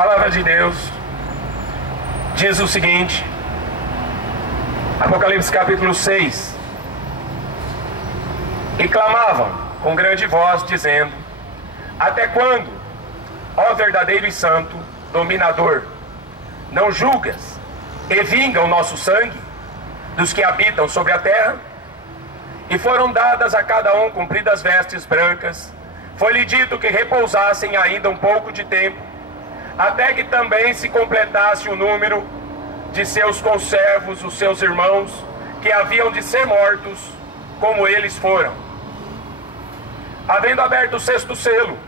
palavra de Deus diz o seguinte, Apocalipse capítulo 6: e clamavam com grande voz, dizendo: até quando, ó verdadeiro e santo, dominador, não julgas e vinga o nosso sangue dos que habitam sobre a terra? E foram dadas a cada um compridas vestes brancas. Foi-lhe dito que repousassem ainda um pouco de tempo, até que também se completasse o número de seus conservos, os seus irmãos, que haviam de ser mortos, como eles foram. Havendo aberto o sexto selo,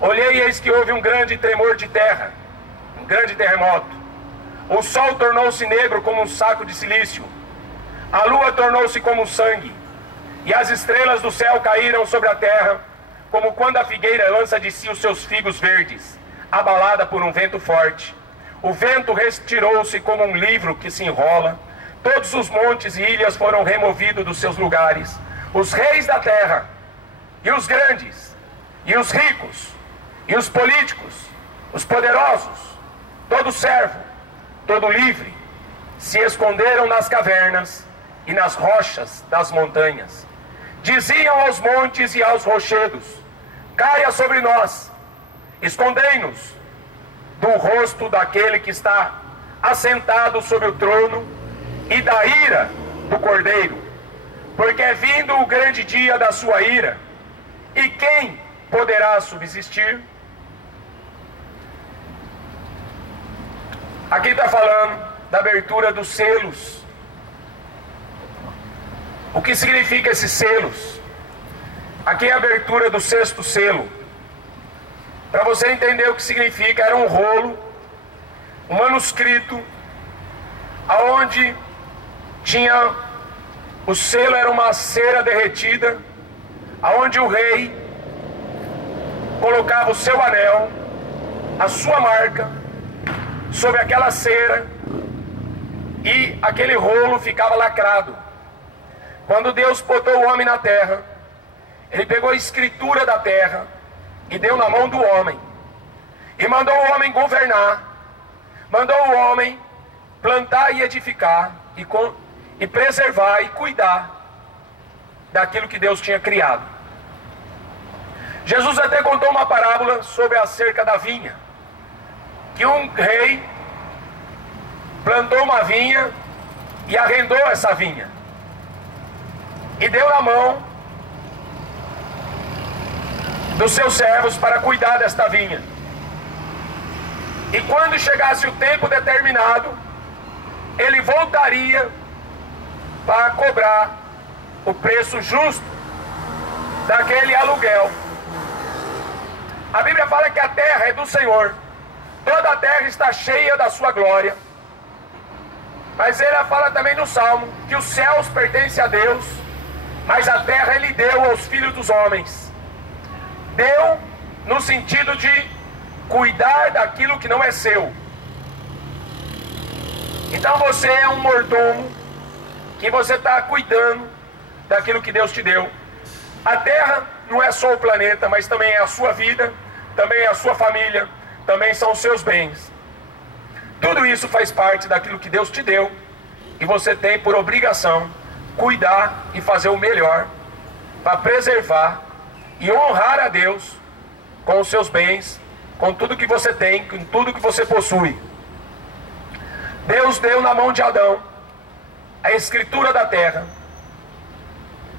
olhei e eis que houve um grande tremor de terra, um grande terremoto. O sol tornou-se negro como um saco de silício, a lua tornou-se como sangue, e as estrelas do céu caíram sobre a terra, como quando a figueira lança de si os seus figos verdes, abalada por um vento forte. O vento retirou-se como um livro que se enrola, todos os montes e ilhas foram removidos dos seus lugares. Os reis da terra, e os grandes, e os ricos, e os políticos, os poderosos, todo servo, todo livre, se esconderam nas cavernas e nas rochas das montanhas. Diziam aos montes e aos rochedos: caia sobre nós, escondei-nos do rosto daquele que está assentado sobre o trono e da ira do Cordeiro, porque é vindo o grande dia da sua ira, e quem poderá subsistir? Aqui está falando da abertura dos selos. O que significa esses selos? Aqui é a abertura do sexto selo. Para você entender o que significa, era um rolo, um manuscrito, aonde tinha o selo, era uma cera derretida, aonde o rei colocava o seu anel, a sua marca, sobre aquela cera, e aquele rolo ficava lacrado. Quando Deus botou o homem na terra, Ele pegou a escritura da terra e deu na mão do homem, e mandou o homem governar, mandou o homem plantar e edificar, e preservar e cuidar daquilo que Deus tinha criado. Jesus até contou uma parábola sobre a cerca da vinha, que um rei plantou uma vinha e arrendou essa vinha, e deu na mão dos seus servos para cuidar desta vinha. E quando chegasse o tempo determinado, ele voltaria para cobrar o preço justo daquele aluguel. A Bíblia fala que a terra é do Senhor, toda a terra está cheia da sua glória. Mas ele fala também no Salmo que os céus pertencem a Deus, mas a terra Ele deu aos filhos dos homens. Deu no sentido de cuidar daquilo que não é seu. Então você é um mordomo, que você está cuidando daquilo que Deus te deu. A terra não é só o planeta, mas também é a sua vida, também é a sua família, também são os seus bens. Tudo isso faz parte daquilo que Deus te deu, e você tem por obrigação cuidar e fazer o melhor para preservar e honrar a Deus com os seus bens, com tudo que você tem, com tudo que você possui. Deus deu na mão de Adão a escritura da terra,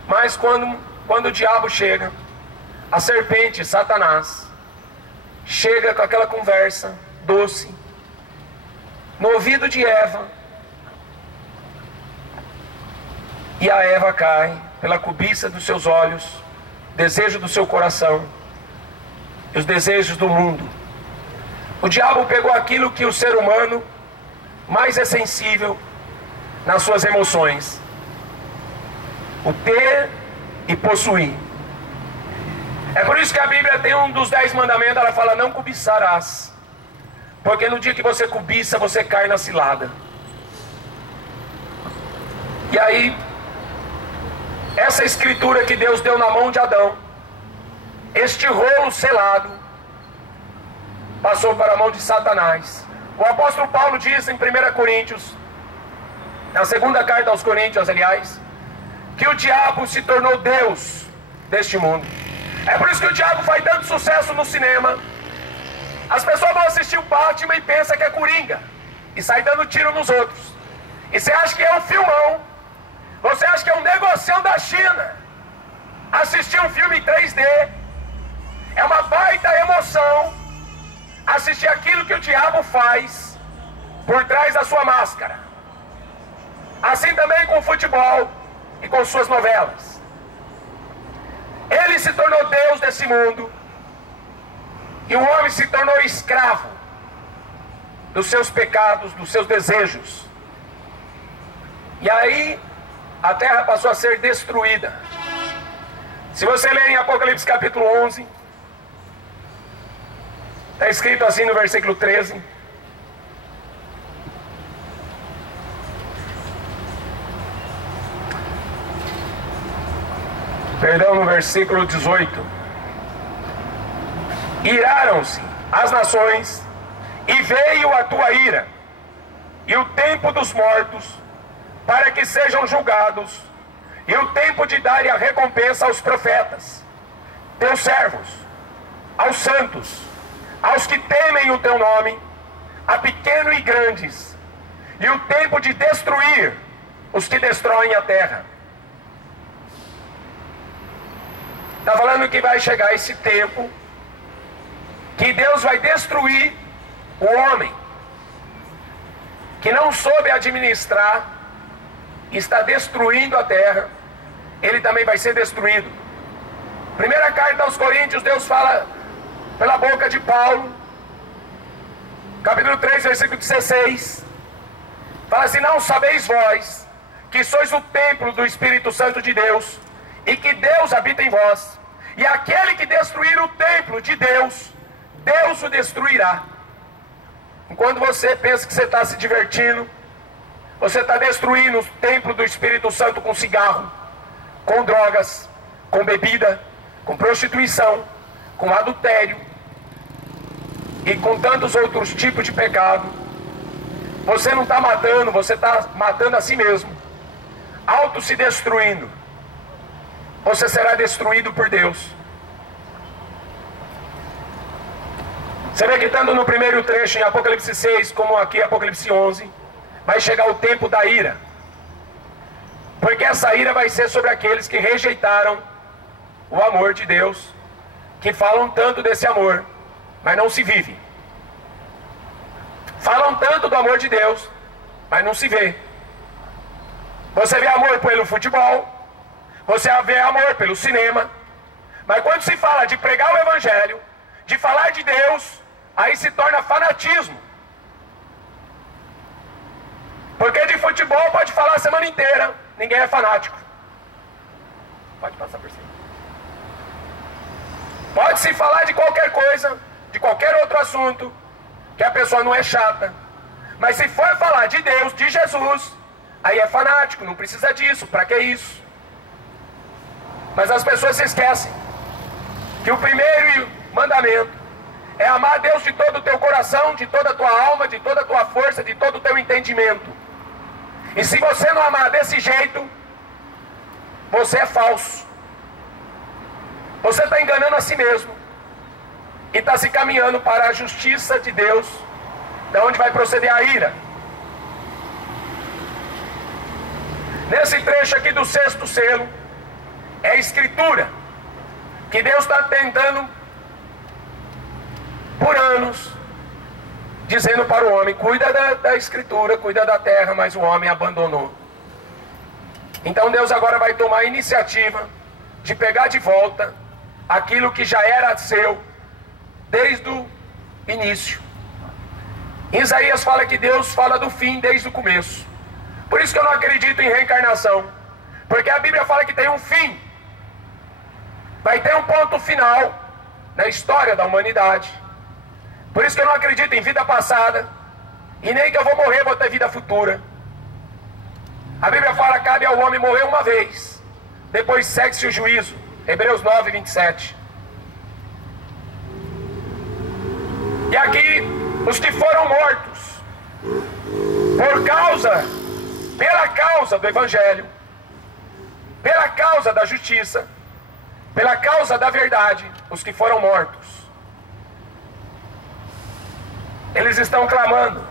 mas quando o diabo chega, a serpente, Satanás, chega com aquela conversa doce no ouvido de Eva, e a Eva cai pela cobiça dos seus olhos, desejo do seu coração e os desejos do mundo. O diabo pegou aquilo que o ser humano mais é sensível nas suas emoções: o ter e possuir. É por isso que a Bíblia tem um dos 10 mandamentos, ela fala: não cobiçarás, porque no dia que você cobiça, você cai na cilada. E aí, essa escritura que Deus deu na mão de Adão, este rolo selado, passou para a mão de Satanás. O apóstolo Paulo diz em 1 Coríntios, na segunda carta aos Coríntios, aliás, que o diabo se tornou Deus deste mundo. É por isso que o diabo faz tanto sucesso no cinema. As pessoas vão assistir o Batman e pensam que é Coringa, e sai dando tiro nos outros. E você acha que é um filmão, você acha que é um negocião da China. Assistir um filme em 3D é uma baita emoção. Assistir aquilo que o diabo faz por trás da sua máscara. Assim também com o futebol e com suas novelas. Ele se tornou Deus desse mundo, e o homem se tornou escravo dos seus pecados, dos seus desejos. E aí a terra passou a ser destruída. Se você ler em Apocalipse capítulo 11, está escrito assim no versículo 13: perdão, no versículo 18: iraram-se as nações, e veio a tua ira, e o tempo dos mortos, para que sejam julgados, e o tempo de dar a recompensa aos profetas, teus servos, aos santos, aos que temem o teu nome, a pequenos e grandes, e o tempo de destruir os que destroem a terra. Está falando que vai chegar esse tempo que Deus vai destruir o homem que não soube administrar, está destruindo a terra. Ele também vai ser destruído. Primeira carta aos Coríntios, Deus fala pela boca de Paulo, capítulo 3, versículo 16, fala assim: não sabeis vós que sois o templo do Espírito Santo de Deus, e que Deus habita em vós, e aquele que destruir o templo de Deus, Deus o destruirá. Enquanto você pensa que você está se divertindo, você está destruindo o templo do Espírito Santo com cigarro, com drogas, com bebida, com prostituição, com adultério e com tantos outros tipos de pecado. Você não está matando, você está matando a si mesmo, auto se destruindo. Você será destruído por Deus. Você vê que tanto no primeiro trecho em Apocalipse 6 como aqui em Apocalipse 11 vai chegar o tempo da ira, porque essa ira vai ser sobre aqueles que rejeitaram o amor de Deus, que falam tanto desse amor, mas não se vive. Falam tanto do amor de Deus, mas não se vê. Você vê amor pelo futebol, você vê amor pelo cinema, mas quando se fala de pregar o evangelho, de falar de Deus, aí se torna fanatismo. Porque de futebol pode falar a semana inteira, ninguém é fanático. Pode passar por cima. Pode se falar de qualquer coisa, de qualquer outro assunto, que a pessoa não é chata. Mas se for falar de Deus, de Jesus, aí é fanático, não precisa disso, para que isso? Mas as pessoas se esquecem que o primeiro mandamento é amar a Deus de todo o teu coração, de toda a tua alma, de toda a tua força, de todo o teu entendimento. E se você não amar desse jeito, você é falso. Você está enganando a si mesmo. E está se caminhando para a justiça de Deus, da onde vai proceder a ira. Nesse trecho aqui do 6º selo, é a escritura que Deus está tentando por anos, dizendo para o homem: cuida da escritura, cuida da terra, mas o homem abandonou. Então Deus agora vai tomar a iniciativa de pegar de volta aquilo que já era seu desde o início. Isaías fala que Deus fala do fim desde o começo. Por isso que eu não acredito em reencarnação, porque a Bíblia fala que tem um fim, vai ter um ponto final na história da humanidade. Por isso que eu não acredito em vida passada, e nem que eu vou morrer, vou ter vida futura. A Bíblia fala que cabe ao homem morrer uma vez, depois segue-se o juízo. Hebreus 9, 27. E aqui, os que foram mortos, pela causa do Evangelho, pela causa da justiça, pela causa da verdade, os que foram mortos, eles estão clamando.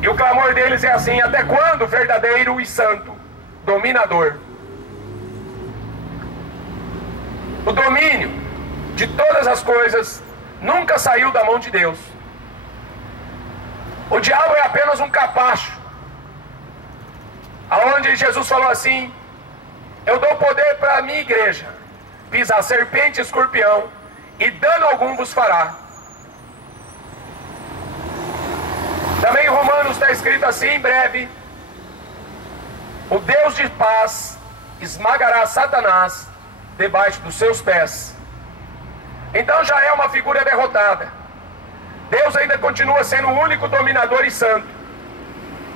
E o clamor deles é assim: até quando, verdadeiro e santo dominador? O domínio de todas as coisas nunca saiu da mão de Deus. O diabo é apenas um capacho, aonde Jesus falou assim: eu dou poder para a minha igreja pisar serpente e escorpião, e dano algum vos fará. Também em Romanos está escrito assim: em breve o Deus de paz esmagará Satanás debaixo dos seus pés. Então já é uma figura derrotada. Deus ainda continua sendo o único dominador e santo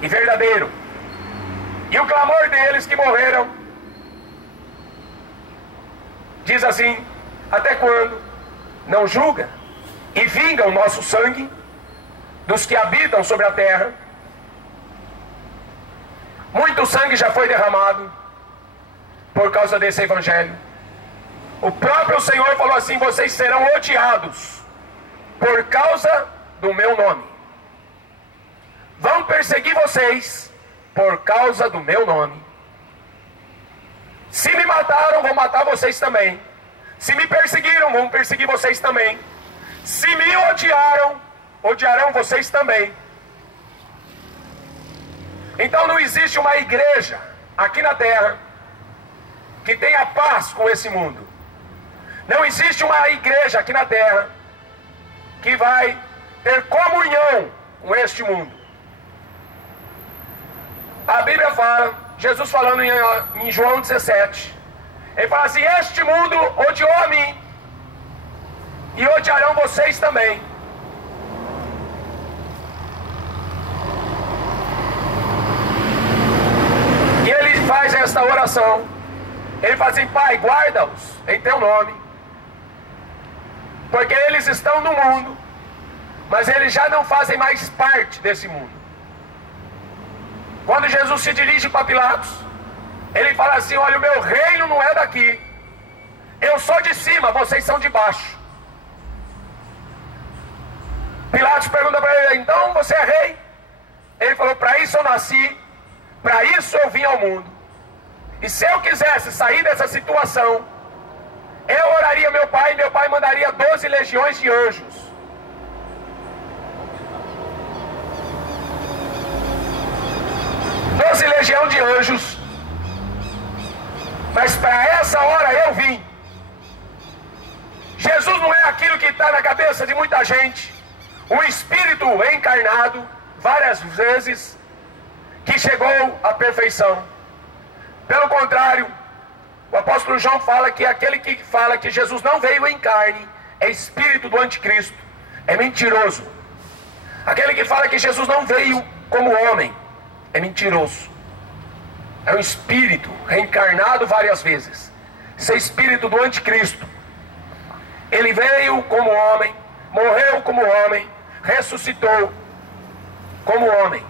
e verdadeiro. E o clamor deles que morreram diz assim: até quando não julga e vinga o nosso sangue dos que habitam sobre a terra? Muito sangue já foi derramado por causa desse evangelho. O próprio Senhor falou assim: vocês serão odiados por causa do meu nome. Vão perseguir vocês por causa do meu nome. Se me mataram, vão matar vocês também. Se me perseguiram, vão perseguir vocês também. Se me odiaram, odiarão vocês também. Então não existe uma igreja aqui na terra que tenha paz com esse mundo. Não existe uma igreja aqui na terra que vai ter comunhão com este mundo. A Bíblia fala, Jesus falando em João 17, ele fala assim: este mundo odiou a mim e odiarão vocês também. E ele faz esta oração. Ele fala assim: Pai, guarda-os em teu nome, porque eles estão no mundo, mas eles já não fazem mais parte desse mundo. Quando Jesus se dirige para Pilatos, ele fala assim: olha, o meu reino não é daqui. Eu sou de cima, vocês são de baixo. Pilatos pergunta para ele: então você é rei? Ele falou: para isso eu nasci, para isso eu vim ao mundo. E se eu quisesse sair dessa situação, eu oraria meu pai, e meu pai mandaria 12 legiões de anjos. Legião de anjos. Mas para essa hora eu vim. Jesus não é aquilo que está na cabeça de muita gente, um espírito encarnado várias vezes que chegou à perfeição. Pelo contrário, o apóstolo João fala que aquele que fala que Jesus não veio em carne é espírito do anticristo, é mentiroso. Aquele que fala que Jesus não veio como homem é mentiroso. É um espírito reencarnado várias vezes. Esse é espírito do anticristo. Ele veio como homem, morreu como homem, ressuscitou como homem.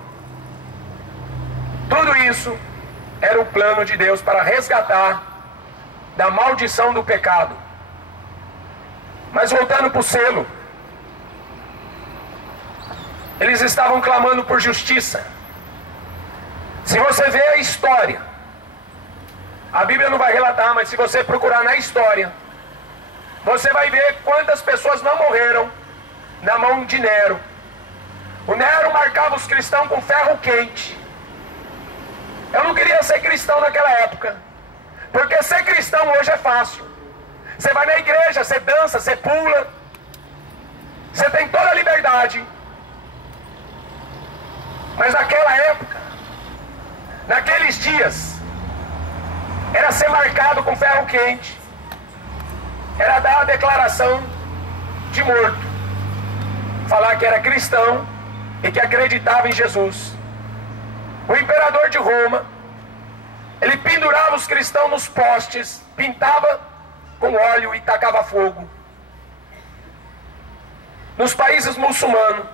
Tudo isso era o plano de Deus para resgatar da maldição do pecado. Mas voltando para o selo, eles estavam clamando por justiça. Se você vê a história, a Bíblia não vai relatar, mas se você procurar na história, você vai ver quantas pessoas não morreram na mão de Nero. O Nero marcava os cristãos com ferro quente. Eu não queria ser cristão naquela época, porque ser cristão hoje é fácil. Você vai na igreja, você dança, você pula, você tem toda a liberdade. Mas naquela época, naqueles dias, era ser marcado com ferro quente, era dar a declaração de morto, falar que era cristão e que acreditava em Jesus. O imperador de Roma, ele pendurava os cristãos nos postes, pintava com óleo e tacava fogo. Nos países muçulmanos,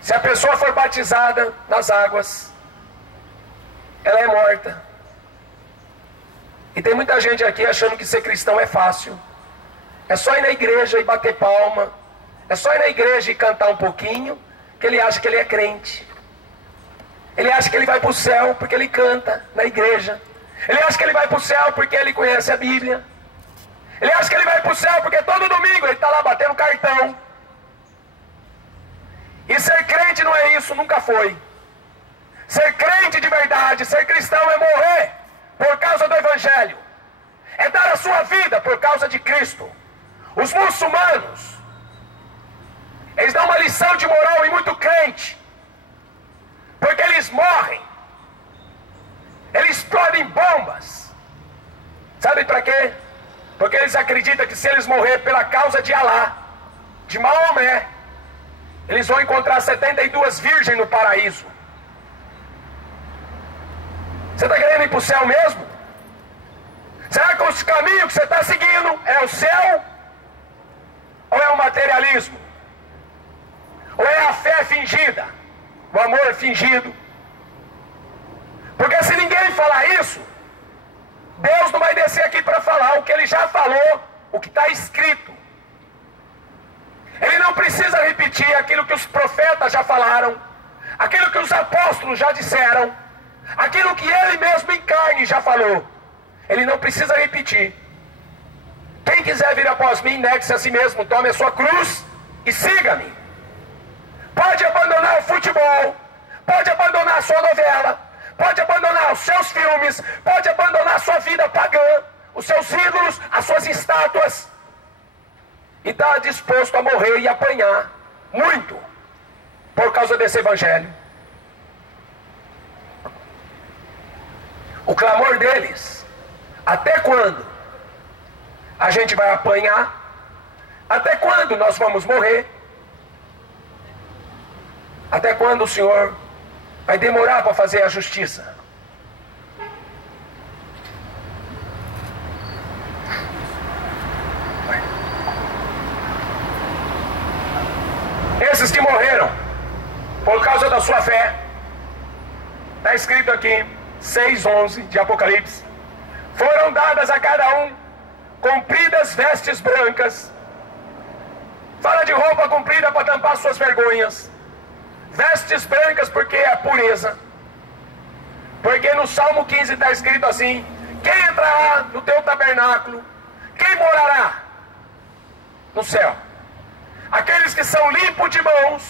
se a pessoa for batizada nas águas, ela é morta. E tem muita gente aqui achando que ser cristão é fácil. É só ir na igreja e bater palma. É só ir na igreja e cantar um pouquinho, que ele acha que ele é crente. Ele acha que ele vai para o céu porque ele canta na igreja. Ele acha que ele vai para o céu porque ele conhece a Bíblia. Ele acha que ele vai para o céu porque todo domingo ele está lá batendo cartão. E ser crente não é isso, nunca foi. Ser crente de verdade, ser cristão é morrer por causa do Evangelho. É dar a sua vida por causa de Cristo. Os muçulmanos, eles dão uma lição de moral em muito crente. Porque eles morrem. Eles explodem bombas. Sabe para quê? Porque eles acreditam que se eles morrer pela causa de Alá, de Maomé, eles vão encontrar 72 virgens no paraíso. Você está querendo ir para o céu mesmo? Será que o caminho que você está seguindo é o céu? Ou é o materialismo? Ou é a fé fingida? O amor fingido? Porque se ninguém falar isso, Deus não vai descer aqui para falar o que Ele já falou, o que está escrito. Ele não precisa repetir aquilo que os profetas já falaram, aquilo que os apóstolos já disseram, aquilo que Ele mesmo em carne já falou. Ele não precisa repetir. Quem quiser vir após mim, negue-se a si mesmo, tome a sua cruz e siga-me. Pode abandonar o futebol, pode abandonar a sua novela, pode abandonar os seus filmes, pode abandonar a sua vida pagã, os seus ídolos, as suas estátuas, e está disposto a morrer e apanhar muito por causa desse evangelho. O clamor deles: até quando a gente vai apanhar? Até quando nós vamos morrer? Até quando o Senhor vai demorar para fazer a justiça? Esses que morreram por causa da sua fé, está escrito aqui 6:11 de Apocalipse: foram dadas a cada um compridas vestes brancas. Fala de roupa comprida para tampar suas vergonhas. Vestes brancas porque é a pureza. Porque no Salmo 15 está escrito assim: quem entrará no teu tabernáculo? Quem morará no céu? Aqueles que são limpos de mãos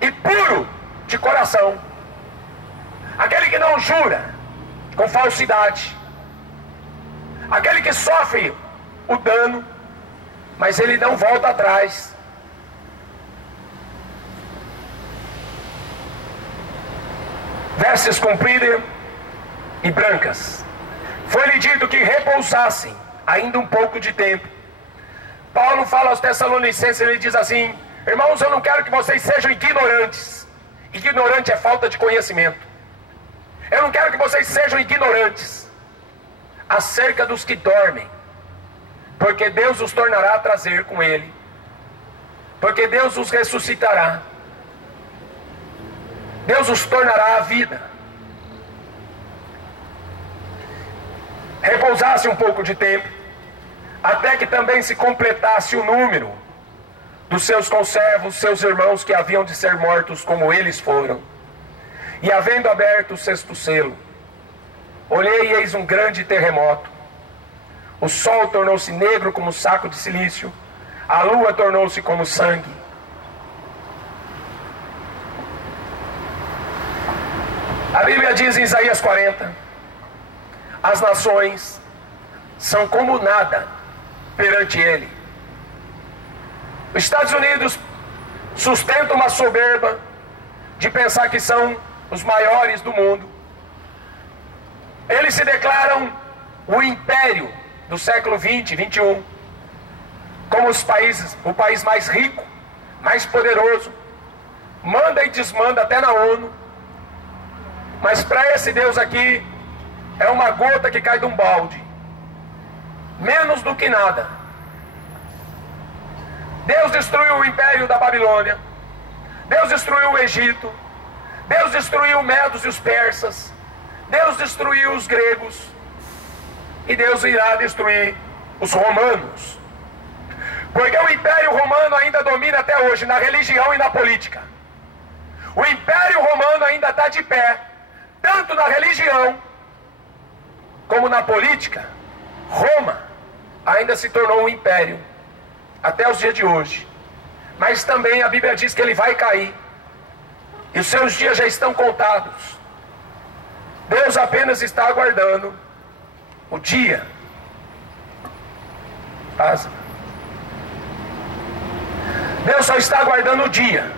e puro de coração. Aquele que não jura com falsidade. Aquele que sofre o dano, mas ele não volta atrás. Vestes compridas e brancas. Foi-lhe dito que repousassem ainda um pouco de tempo. Paulo fala aos Tessalonicenses, ele diz assim: irmãos, eu não quero que vocês sejam ignorantes. Ignorante é falta de conhecimento. Eu não quero que vocês sejam ignorantes acerca dos que dormem, porque Deus os tornará a trazer com Ele, porque Deus os ressuscitará, Deus os tornará à vida. Repousasse um pouco de tempo, até que também se completasse o número dos seus conservos, seus irmãos que haviam de ser mortos como eles foram. E havendo aberto o sexto selo, olhei e eis um grande terremoto. O sol tornou-se negro como saco de silício, a lua tornou-se como sangue. A Bíblia diz em Isaías 40: as nações são como nada perante Ele. Os Estados Unidos sustentam uma soberba de pensar que são os maiores do mundo. Eles se declaram o império do século 20, 21, como o país mais rico, mais poderoso, manda e desmanda até na ONU. Mas para esse Deus aqui é uma gota que cai de um balde, menos do que nada. Deus destruiu o império da Babilônia, Deus destruiu o Egito, Deus destruiu os medos e os persas, Deus destruiu os gregos, e Deus irá destruir os romanos. Porque o império romano ainda domina até hoje na religião e na política. O império romano ainda está de pé, tanto na religião como na política. Roma ainda se tornou um império até os dias de hoje. Mas também a Bíblia diz que ele vai cair, e os seus dias já estão contados. Deus apenas está aguardando o dia. Deus só está aguardando o dia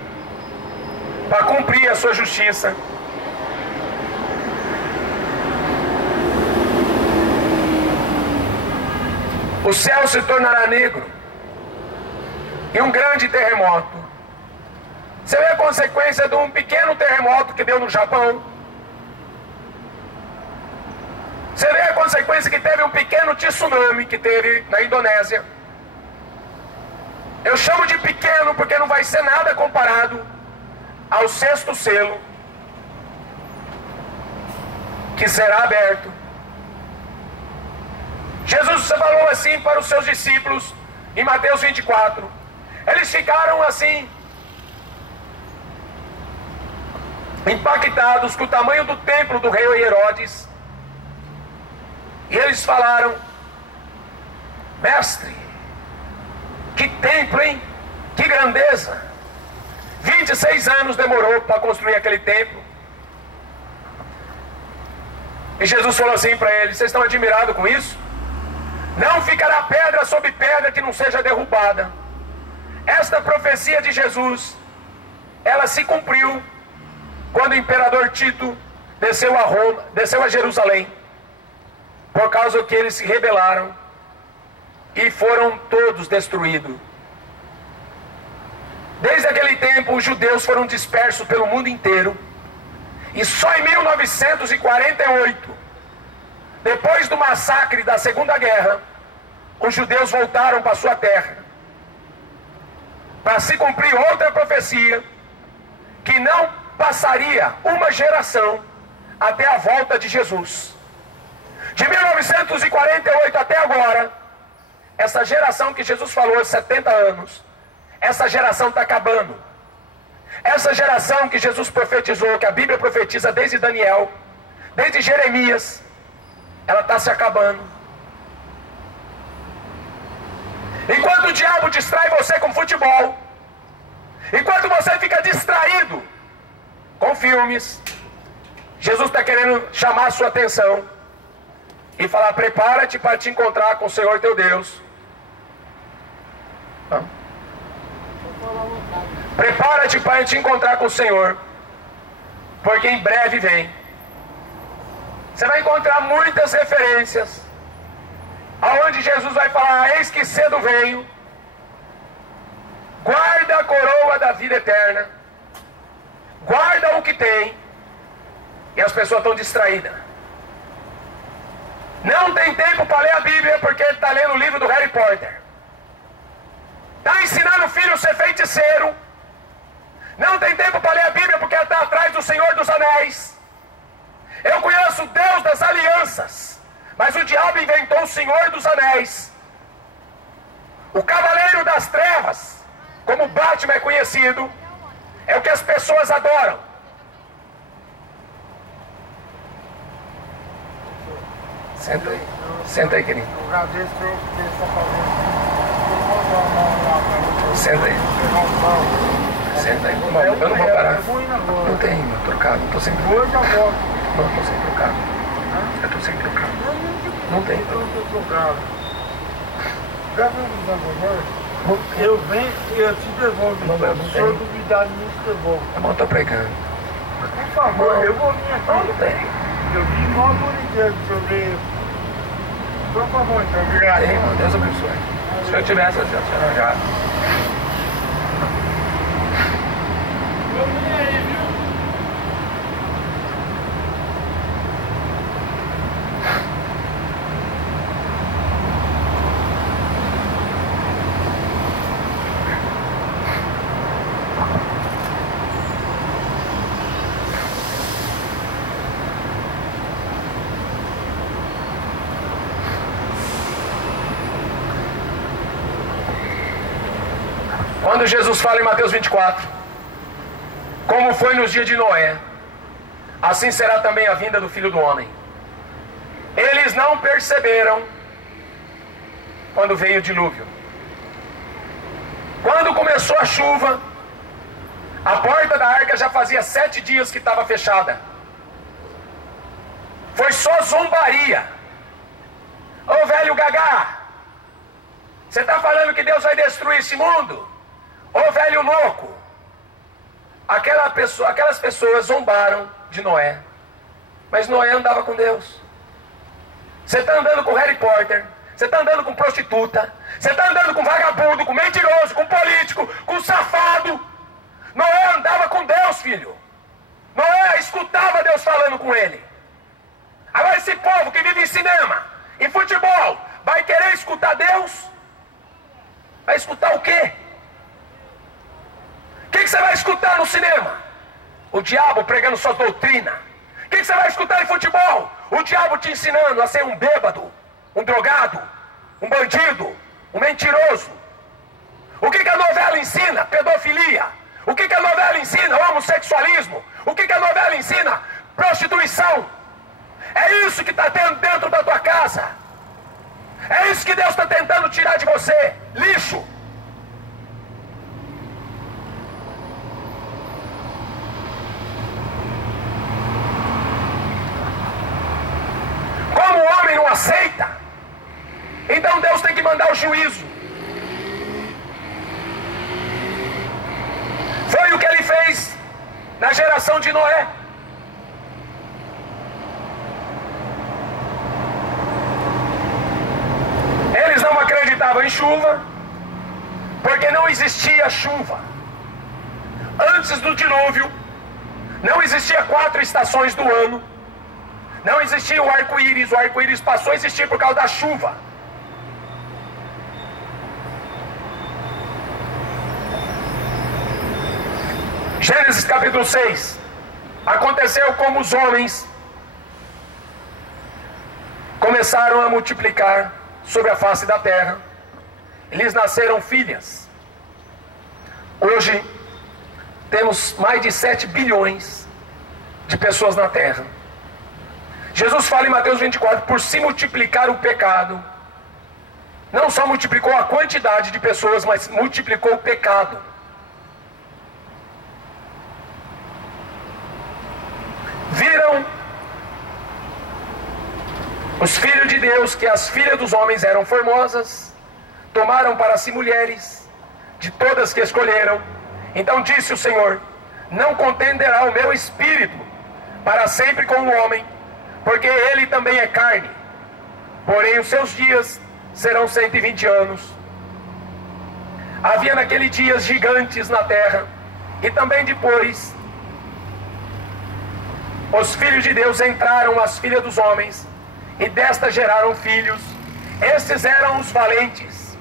para cumprir a sua justiça. O céu se tornará negro e um grande terremoto. Você vê a consequência de um pequeno terremoto que deu no Japão? Você vê a consequência que teve um pequeno tsunami que teve na Indonésia? Eu chamo de pequeno porque não vai ser nada comparado ao sexto selo que será aberto. Jesus falou assim para os seus discípulos em Mateus 24. Eles ficaram assim, impactados com o tamanho do templo do rei Herodes. E eles falaram: mestre, que templo, hein? Que grandeza! 26 anos demorou para construir aquele templo. E Jesus falou assim para eles: vocês estão admirados com isso? Não ficará pedra sobre pedra que não seja derrubada. Esta profecia de Jesus, ela se cumpriu quando o imperador Tito desceu a Roma, desceu a Jerusalém, por causa que eles se rebelaram e foram todos destruídos. Desde aquele tempo os judeus foram dispersos pelo mundo inteiro, e só em 1948, depois do massacre da Segunda Guerra, os judeus voltaram para sua terra, para se cumprir outra profecia, que não passaria uma geração até a volta de Jesus. De 1948 até agora, essa geração que Jesus falou, 70 anos, essa geração está acabando. Essa geração que Jesus profetizou, que a Bíblia profetiza desde Daniel, desde Jeremias, ela está se acabando. Enquanto o diabo distrai você com futebol, enquanto você fica distraído com filmes, Jesus está querendo chamar a sua atenção e falar: prepara-te para te encontrar com o Senhor teu Deus. Prepara-te para te encontrar com o Senhor, porque em breve vem. Você vai encontrar muitas referências aonde Jesus vai falar: eis que cedo venho, guarda a coroa da vida eterna, guarda o que tem. E as pessoas estão distraídas, não tem tempo para ler a Bíblia porque ele está lendo o livro do Harry Potter, está ensinando o filho a ser feiticeiro. Não tem tempo para ler a Bíblia porque está atrás do Senhor dos Anéis. Eu conheço o Deus das alianças, mas o diabo inventou o Senhor dos Anéis. O Cavaleiro das Trevas, como Batman é conhecido, é o que as pessoas adoram. Senta aí, senta aí, querido. Senta aí. Senta aí. Bom, eu não vou parar. Não tem, meu trocado. Estou sempre trocado. Não, estou sempre trocado. Eu estou sempre trocado. Não tem. Eu venho e eu te devolvo. Não, eu não Se tenho. eu duvidar de mim, eu devolvo. Tá bom, estou pregando. Por favor, eu vou vir aqui. Não tem. Eu vim igual boniteza que eu veio. Por favor, então, obrigado. Tem, meu Deus abençoe. Se eu tivesse, eu já tinha arranjado. Quando Jesus fala em Mateus 24, como foi nos dias de Noé, assim será também a vinda do Filho do Homem. Eles não perceberam quando veio o dilúvio. Quando começou a chuva, a porta da arca já fazia 7 dias que estava fechada. Foi só zombaria. Ô velho Gagá, você está falando que Deus vai destruir esse mundo? Ô velho louco. Aquelas pessoas zombaram de Noé. Mas Noé andava com Deus. Você está andando com Harry Potter, você está andando com prostituta, você está andando com vagabundo, com mentiroso, com político, com safado. Noé andava com Deus, filho. Noé escutava Deus falando com ele. Agora esse povo que vive em cinema, em futebol, vai querer escutar Deus? Vai escutar o quê? O que você vai escutar no cinema? O diabo pregando sua doutrina. O que você vai escutar em futebol? O diabo te ensinando a ser um bêbado, um drogado, um bandido, um mentiroso. O que a novela ensina? Pedofilia. O que a novela ensina? Homossexualismo. O que a novela ensina? Prostituição. É isso que está dentro da tua casa. É isso que Deus está tentando tirar de você. Lixo. Como o homem não aceita, então Deus tem que mandar o juízo. Foi o que ele fez na geração de Noé. Eles não acreditavam em chuva, porque não existia chuva. Antes do dilúvio, não existia 4 estações do ano. Não existia o arco-íris. O arco-íris passou a existir por causa da chuva. Gênesis capítulo 6. Aconteceu como os homens começaram a multiplicar sobre a face da terra. Lhes nasceram filhas. Hoje temos mais de 7 bilhões de pessoas na terra. Jesus fala em Mateus 24, por se multiplicar o pecado, não só multiplicou a quantidade de pessoas, mas multiplicou o pecado. Viram os filhos de Deus que as filhas dos homens eram formosas, tomaram para si mulheres, de todas que escolheram. Então disse o Senhor, não contenderá o meu espírito para sempre com o homem, porque ele também é carne, porém os seus dias serão 120 anos. Havia naquele dia gigantes na terra, e também depois os filhos de Deus entraram as filhas dos homens, e destas geraram filhos. Estes eram os valentes,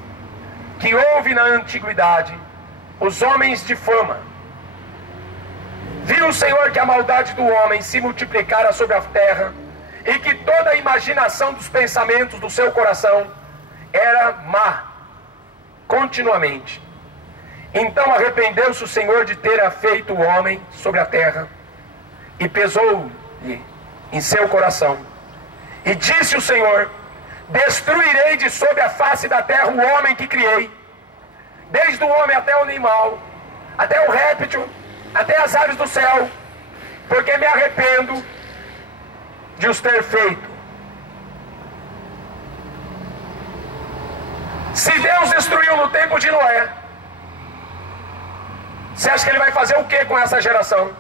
que houve na antiguidade, os homens de fama. Viu o Senhor que a maldade do homem se multiplicara sobre a terra, e que toda a imaginação dos pensamentos do seu coração era má, continuamente. Então arrependeu-se o Senhor de ter feito o homem sobre a terra, e pesou-lhe em seu coração. E disse o Senhor, destruirei de sobre a face da terra o homem que criei, desde o homem até o animal, até o réptil, até as aves do céu, porque me arrependo de os ter feito. Se Deus destruiu no tempo de Noé, você acha que ele vai fazer o que com essa geração?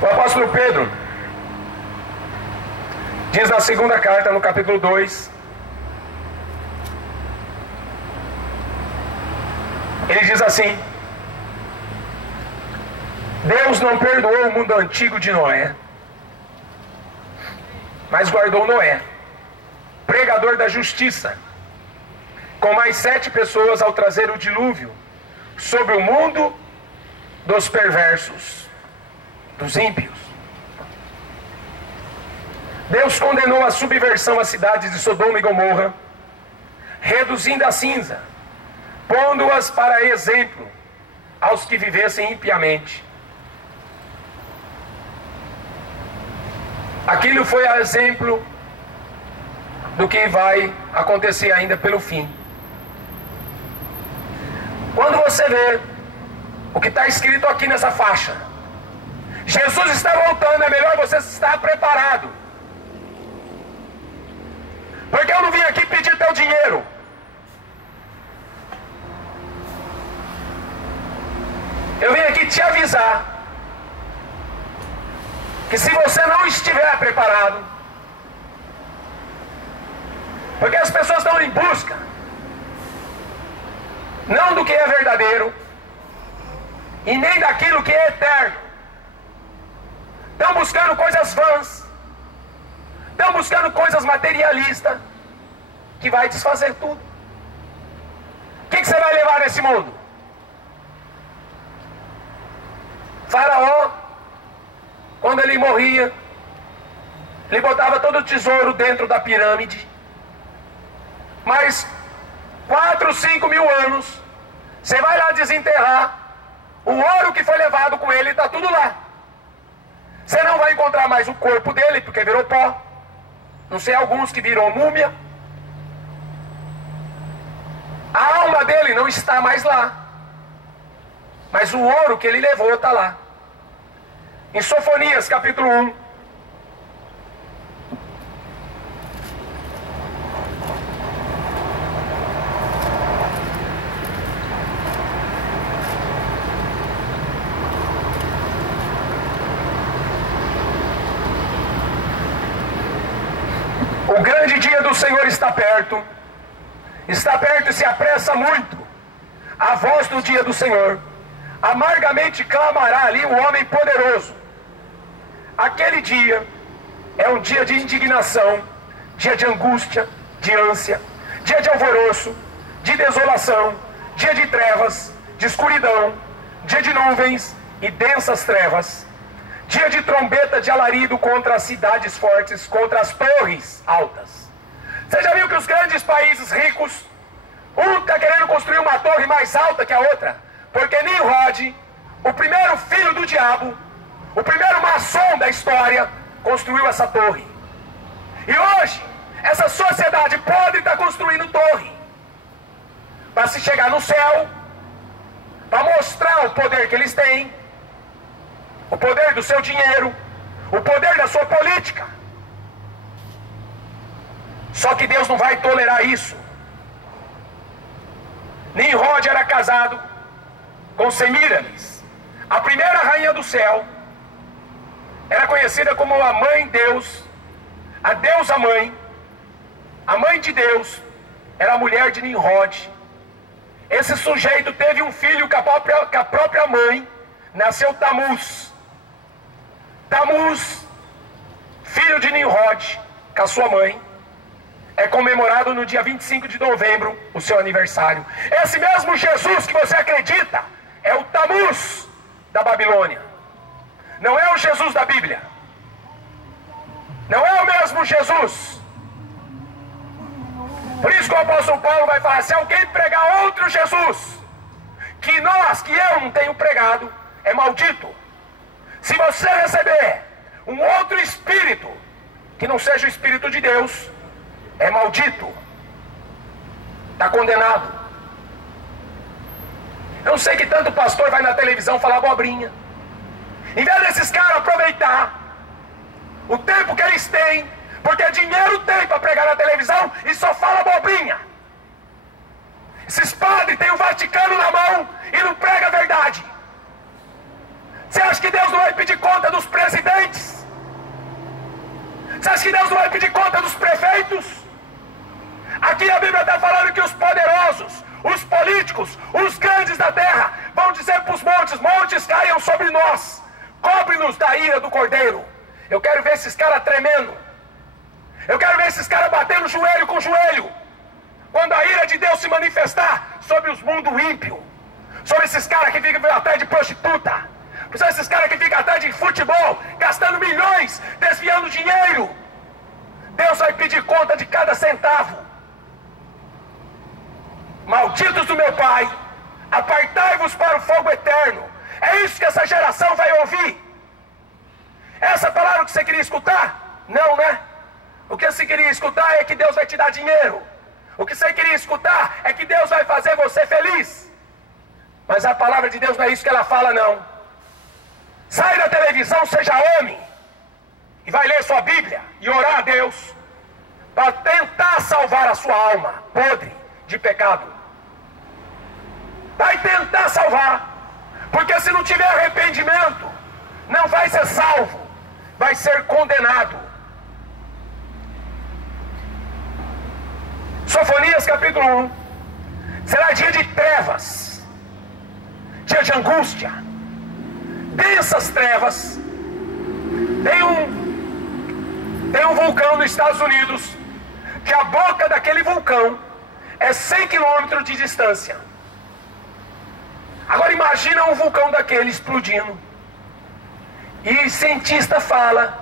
O apóstolo Pedro diz na segunda carta, no capítulo 2, ele diz assim: Deus não perdoou o mundo antigo de Noé, mas guardou Noé, pregador da justiça, com mais 7 pessoas ao trazer o dilúvio sobre o mundo dos perversos, dos ímpios. Deus condenou a subversão às cidades de Sodoma e Gomorra, reduzindo a cinza, pondo-as para exemplo aos que vivessem impiamente. Aquilo foi a exemplo do que vai acontecer ainda pelo fim. Quando você vê o que está escrito aqui nessa faixa, Jesus está voltando, é melhor você estar preparado. Porque eu não vim aqui pedir teu dinheiro. Eu vim aqui te avisar que se você não estiver preparado, porque as pessoas estão em busca não do que é verdadeiro e nem daquilo que é eterno. Estão buscando coisas vãs, estão buscando coisas materialistas que vai desfazer tudo. O que você vai levar nesse mundo? Faraó, quando ele morria, ele botava todo o tesouro dentro da pirâmide. Mas 4, 5 mil anos, você vai lá desenterrar, o ouro que foi levado com ele está tudo lá. Você não vai encontrar mais o corpo dele, porque virou pó. Não sei, alguns que viram múmia. A alma dele não está mais lá, mas o ouro que ele levou está lá. Em Sofonias capítulo 1, o grande dia do Senhor está perto e se apressa muito. A voz do dia do Senhor, amargamente clamará ali o homem poderoso. Aquele dia é um dia de indignação, dia de angústia, de ânsia, dia de alvoroço, de desolação, dia de trevas, de escuridão, dia de nuvens e densas trevas, dia de trombeta de alarido contra as cidades fortes, contra as torres altas. Você já viu que os grandes países ricos, um está querendo construir uma torre mais alta que a outra? Porque Nimrod, o primeiro filho do diabo, o primeiro maçom da história, construiu essa torre. E hoje, essa sociedade podre está construindo torre para se chegar no céu, para mostrar o poder que eles têm, o poder do seu dinheiro, o poder da sua política. Só que Deus não vai tolerar isso. Nimrod era casado com Semíramis, a primeira rainha do céu. Era conhecida como a mãe Deus, a deusa mãe, a mãe de Deus. Era a mulher de Nimrod. Esse sujeito teve um filho com a própria mãe. Nasceu Tamuz. Tamuz, filho de Nimrod, com a sua mãe, é comemorado no dia 25 de novembro, o seu aniversário. Esse mesmo Jesus que você acredita é o Tamuz da Babilônia. Não é o Jesus da Bíblia. Não é o mesmo Jesus. Por isso que o apóstolo Paulo vai falar: se alguém pregar outro Jesus, que eu não tenho pregado, é maldito. Se você receber um outro espírito, que não seja o Espírito de Deus, é maldito. Está condenado. Eu não sei que tanto pastor vai na televisão falar abobrinha. Em vez desses caras aproveitar o tempo que eles têm, porque dinheiro tem para pregar na televisão e só fala abobrinha. Esses padres têm o Vaticano na mão e não pregam a verdade. Você acha que Deus não vai pedir conta dos presidentes? Você acha que Deus não vai pedir conta dos prefeitos? Aqui a Bíblia está falando que os poderosos, os políticos, os grandes da terra vão dizer para os montes: montes caiam sobre nós, cobre-nos da ira do Cordeiro. Eu quero ver esses caras tremendo. Eu quero ver esses caras batendo joelho com joelho quando a ira de Deus se manifestar sobre os mundos ímpios, sobre esses caras que ficam atrás de prostituta, sobre esses caras que ficam atrás de futebol, gastando milhões, desviando dinheiro. Deus vai pedir conta de cada centavo. Malditos do meu Pai, apartai-vos para o fogo eterno. É isso que essa geração vai ouvir. Essa palavra que você queria escutar? Não, né? O que você queria escutar é que Deus vai te dar dinheiro. O que você queria escutar é que Deus vai fazer você feliz. Mas a palavra de Deus não é isso que ela fala, não. Sai da televisão, seja homem, e vai ler sua Bíblia e orar a Deus para tentar salvar a sua alma podre de pecado. Vai tentar salvar, porque se não tiver arrependimento, não vai ser salvo, vai ser condenado. Sofonias capítulo 1. Será dia de trevas, dia de angústia, densas trevas. Tem um vulcão nos Estados Unidos, que a boca daquele vulcão é 100 quilômetros de distância. Agora imagina um vulcão daquele explodindo. E cientista fala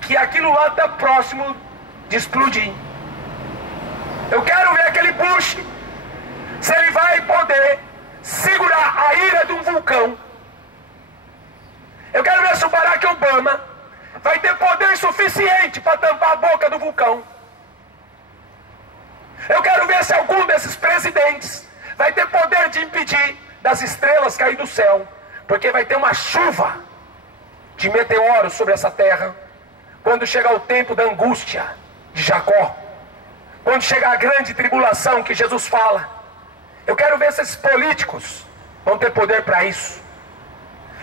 que aquilo lá está próximo de explodir. Eu quero ver aquele Bush, se ele vai poder segurar a ira de um vulcão. Eu quero ver se o Barack Obama vai ter poder suficiente para tampar a boca do vulcão. Eu quero ver se algum desses presidentes vai ter poder de impedir das estrelas cair do céu, porque vai ter uma chuva de meteoros sobre essa terra quando chegar o tempo da angústia de Jacó, quando chegar a grande tribulação que Jesus fala. Eu quero ver se esses políticos vão ter poder para isso.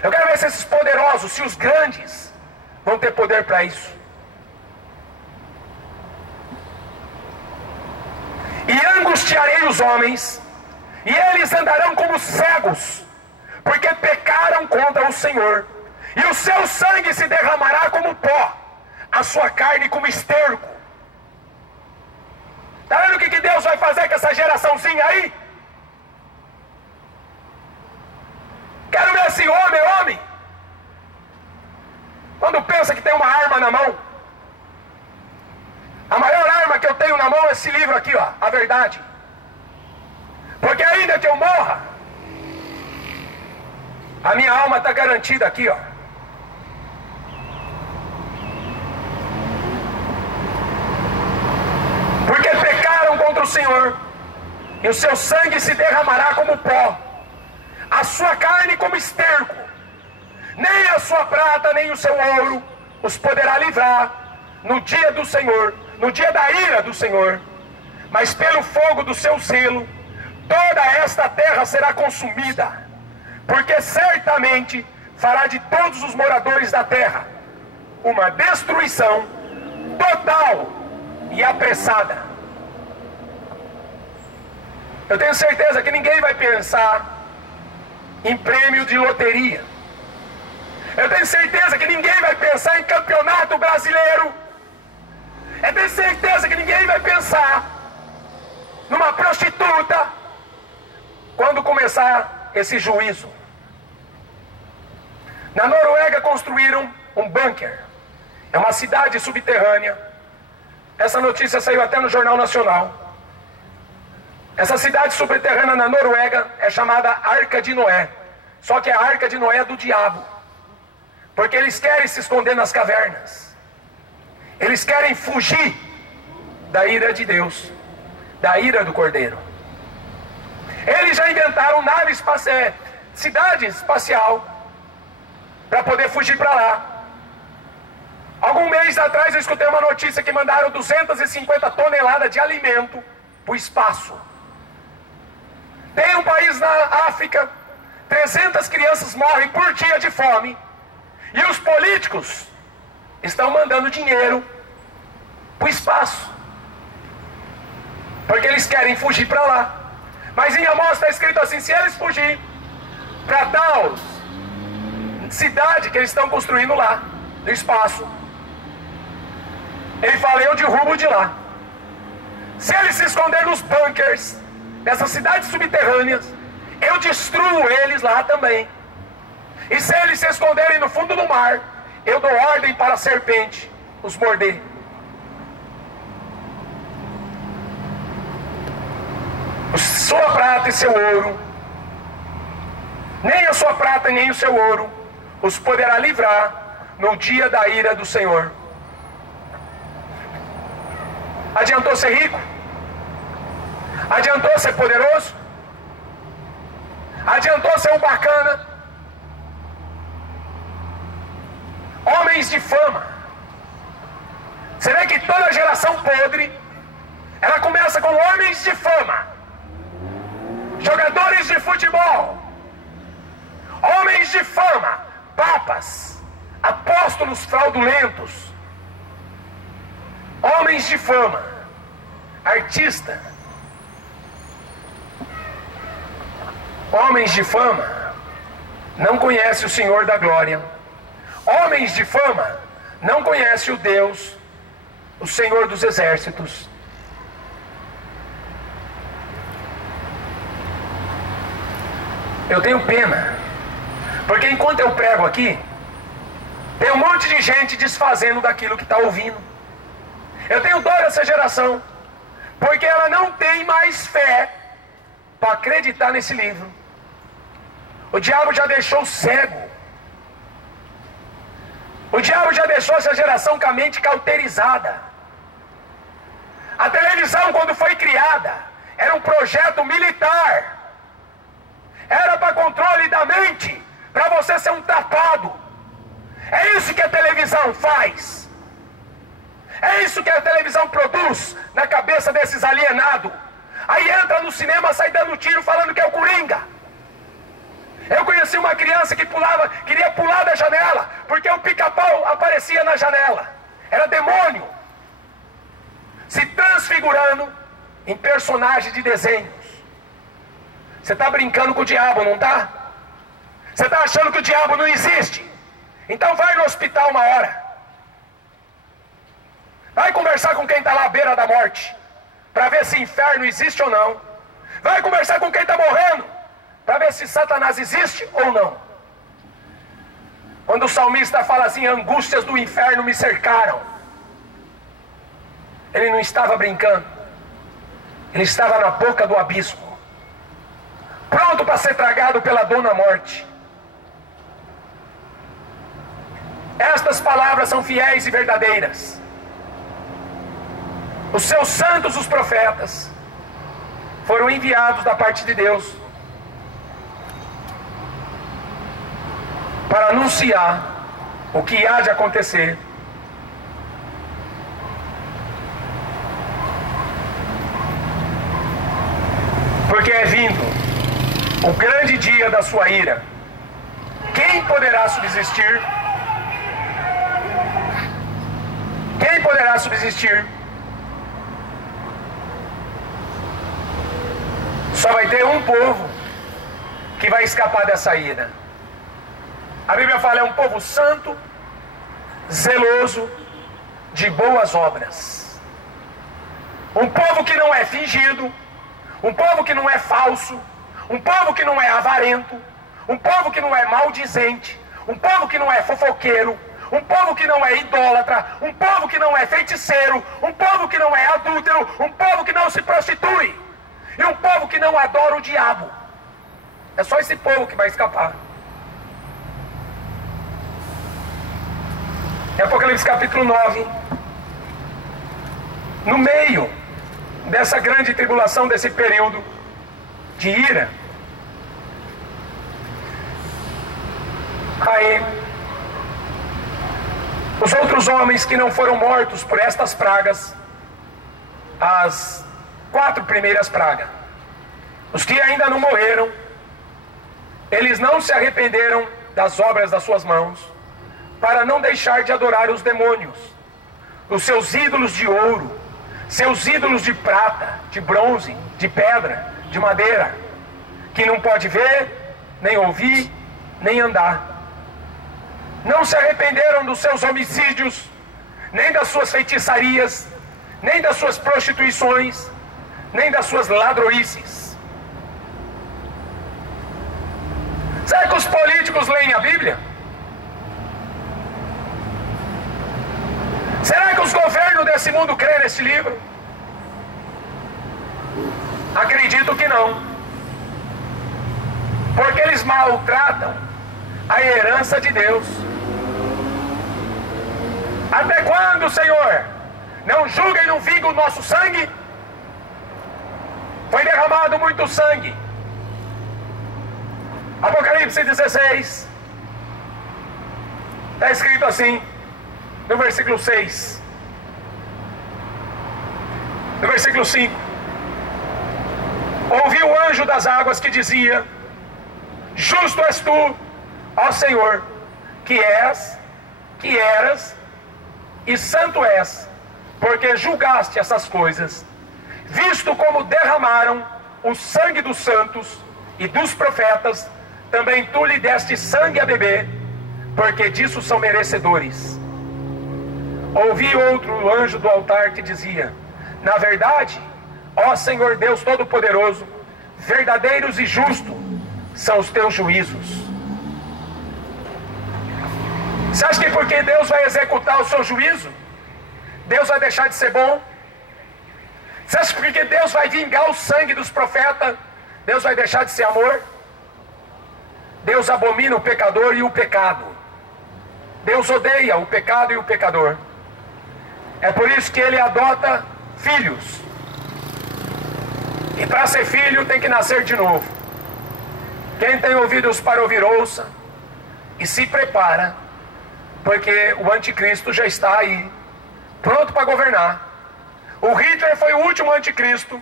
Eu quero ver se esses poderosos, se os grandes vão ter poder para isso. E angustiarei os homens, e eles andarão como cegos, porque pecaram contra o Senhor. E o seu sangue se derramará como pó, a sua carne como esterco. Está vendo o que Deus vai fazer com essa geraçãozinha aí? Quero ver esse homem, quando pensa que tem uma arma na mão. A maior arma que eu tenho na mão é esse livro aqui, ó, a verdade. Porque ainda que eu morra, a minha alma está garantida aqui, ó. Porque pecaram contra o Senhor, e o seu sangue se derramará como pó, a sua carne como esterco. Nem a sua prata, nem o seu ouro os poderá livrar no dia do Senhor, no dia da ira do Senhor. Mas pelo fogo do seu zelo, toda esta terra será consumida, porque certamente fará de todos os moradores da terra uma destruição total e apressada. Eu tenho certeza que ninguém vai pensar em prêmio de loteria. Eu tenho certeza que ninguém vai pensar em campeonato brasileiro. Eu tenho certeza que ninguém vai pensar numa prostituta quando começar esse juízo. Na Noruega construíram um bunker. É uma cidade subterrânea. Essa notícia saiu até no Jornal Nacional. Essa cidade subterrânea na Noruega é chamada Arca de Noé. Só que a Arca de Noé é do diabo. Porque eles querem se esconder nas cavernas. Eles querem fugir da ira de Deus, da ira do Cordeiro. Eles já inventaram nave espacial, cidade espacial, para poder fugir para lá. Algum mês atrás eu escutei uma notícia que mandaram 250 toneladas de alimento para o espaço. Tem um país na África, 300 crianças morrem por dia de fome, e os políticos estão mandando dinheiro para o espaço, porque eles querem fugir para lá. Mas em Amós está escrito assim: se eles fugirem para tal cidade que eles estão construindo lá, no espaço, ele fala, eu derrubo de lá. Se eles se esconderem nos bunkers dessas cidades subterrâneas, eu destruo eles lá também. E se eles se esconderem no fundo do mar, eu dou ordem para a serpente os morder. sua prata e seu ouro, nem a sua prata nem o seu ouro os poderá livrar no dia da ira do Senhor. Adiantou ser rico? Adiantou ser poderoso? Adiantou ser um bacana? Homens de fama. Você vê que toda geração podre, ela começa com homens de fama, jogadores de futebol, homens de fama, papas, apóstolos fraudulentos, homens de fama, artista. Homens de fama não conhecem o Senhor da glória. Homens de fama não conhecem o Deus, o Senhor dos exércitos. Eu tenho pena, porque enquanto eu prego aqui, tem um monte de gente desfazendo daquilo que está ouvindo. Eu tenho dó dessa geração, porque ela não tem mais fé para acreditar nesse livro. O diabo já deixou cego. O diabo já deixou essa geração com a mente cauterizada. A televisão, quando foi criada, era um projeto militar. Era para controle da mente, para você ser um tapado. É isso que a televisão faz. É isso que a televisão produz na cabeça desses alienados. Aí entra no cinema, sai dando tiro falando que é o Coringa. Eu conheci uma criança que queria pular da janela, porque o pica-pau aparecia na janela. Era demônio se transfigurando em personagem de desenhos. Você está brincando com o diabo, não está? Você está achando que o diabo não existe? Então vai no hospital uma hora. Vai conversar com quem está lá à beira da morte, para ver se inferno existe ou não. Vai conversar com quem está morrendo, para ver se Satanás existe ou não. Quando o salmista fala assim, angústias do inferno me cercaram, ele não estava brincando. Ele estava na boca do abismo, pronto para ser tragado pela dona morte. Estas palavras são fiéis e verdadeiras. Os seus santos, os profetas, foram enviados da parte de Deus para anunciar o que há de acontecer. Porque é vindo o grande dia da sua ira. Quem poderá subsistir? Quem poderá subsistir? Só vai ter um povo que vai escapar dessa ira. A Bíblia fala, é um povo santo, zeloso, de boas obras. Um povo que não é fingido, um povo que não é falso, um povo que não é avarento, um povo que não é maldizente, um povo que não é fofoqueiro, um povo que não é idólatra, um povo que não é feiticeiro, um povo que não é adúltero, um povo que não se prostitui, e um povo que não adora o diabo. É só esse povo que vai escapar. Em Apocalipse capítulo 9, no meio dessa grande tribulação, desse período de ira, aí os outros homens que não foram mortos por estas pragas, as 4 primeiras pragas, os que ainda não morreram, eles não se arrependeram das obras das suas mãos, para não deixar de adorar os demônios, os seus ídolos de ouro, seus ídolos de prata, de bronze, de pedra, de madeira, que não pode ver, nem ouvir, nem andar. Não se arrependeram dos seus homicídios, nem das suas feitiçarias, nem das suas prostituições, nem das suas ladroices. Será que os políticos leem a Bíblia? Será que os governos desse mundo creem nesse livro? A Acredito que não. Porque eles maltratam a herança de Deus. Até quando, Senhor? Não julga e não vinga o nosso sangue? Foi derramado muito sangue. Apocalipse 16. Está escrito assim, no versículo 6. No versículo 5. Ouvi o anjo das águas que dizia: justo és tu, ó Senhor, que és, que eras, e santo és, porque julgaste essas coisas, visto como derramaram o sangue dos santos e dos profetas, também tu lhe deste sangue a beber, porque disso são merecedores. Ouvi outro anjo do altar que dizia: na verdade, ó Senhor Deus Todo-Poderoso, verdadeiros e justos são os teus juízos. Você acha que porque Deus vai executar o seu juízo, Deus vai deixar de ser bom? Você acha que porque Deus vai vingar o sangue dos profetas, Deus vai deixar de ser amor? Deus abomina o pecador e o pecado. Deus odeia o pecado e o pecador. É por isso que Ele adota filhos. E para ser filho tem que nascer de novo. Quem tem ouvidos para ouvir, ouça. E se prepara, porque o anticristo já está aí, pronto para governar. O Hitler foi o último anticristo,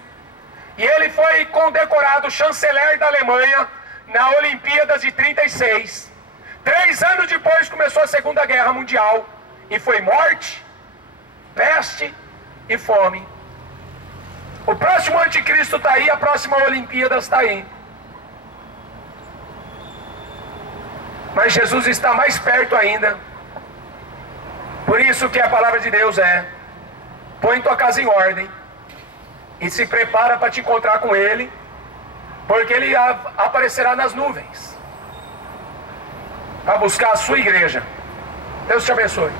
e ele foi condecorado chanceler da Alemanha na Olimpíadas de 36. 3 anos depois começou a Segunda Guerra Mundial, e foi morte, peste e fome. O próximo anticristo está aí, a próxima Olimpíadas está aí. Mas Jesus está mais perto ainda. Por isso que a palavra de Deus é: põe tua casa em ordem e se prepara para te encontrar com Ele, porque Ele aparecerá nas nuvens para buscar a sua igreja. Deus te abençoe.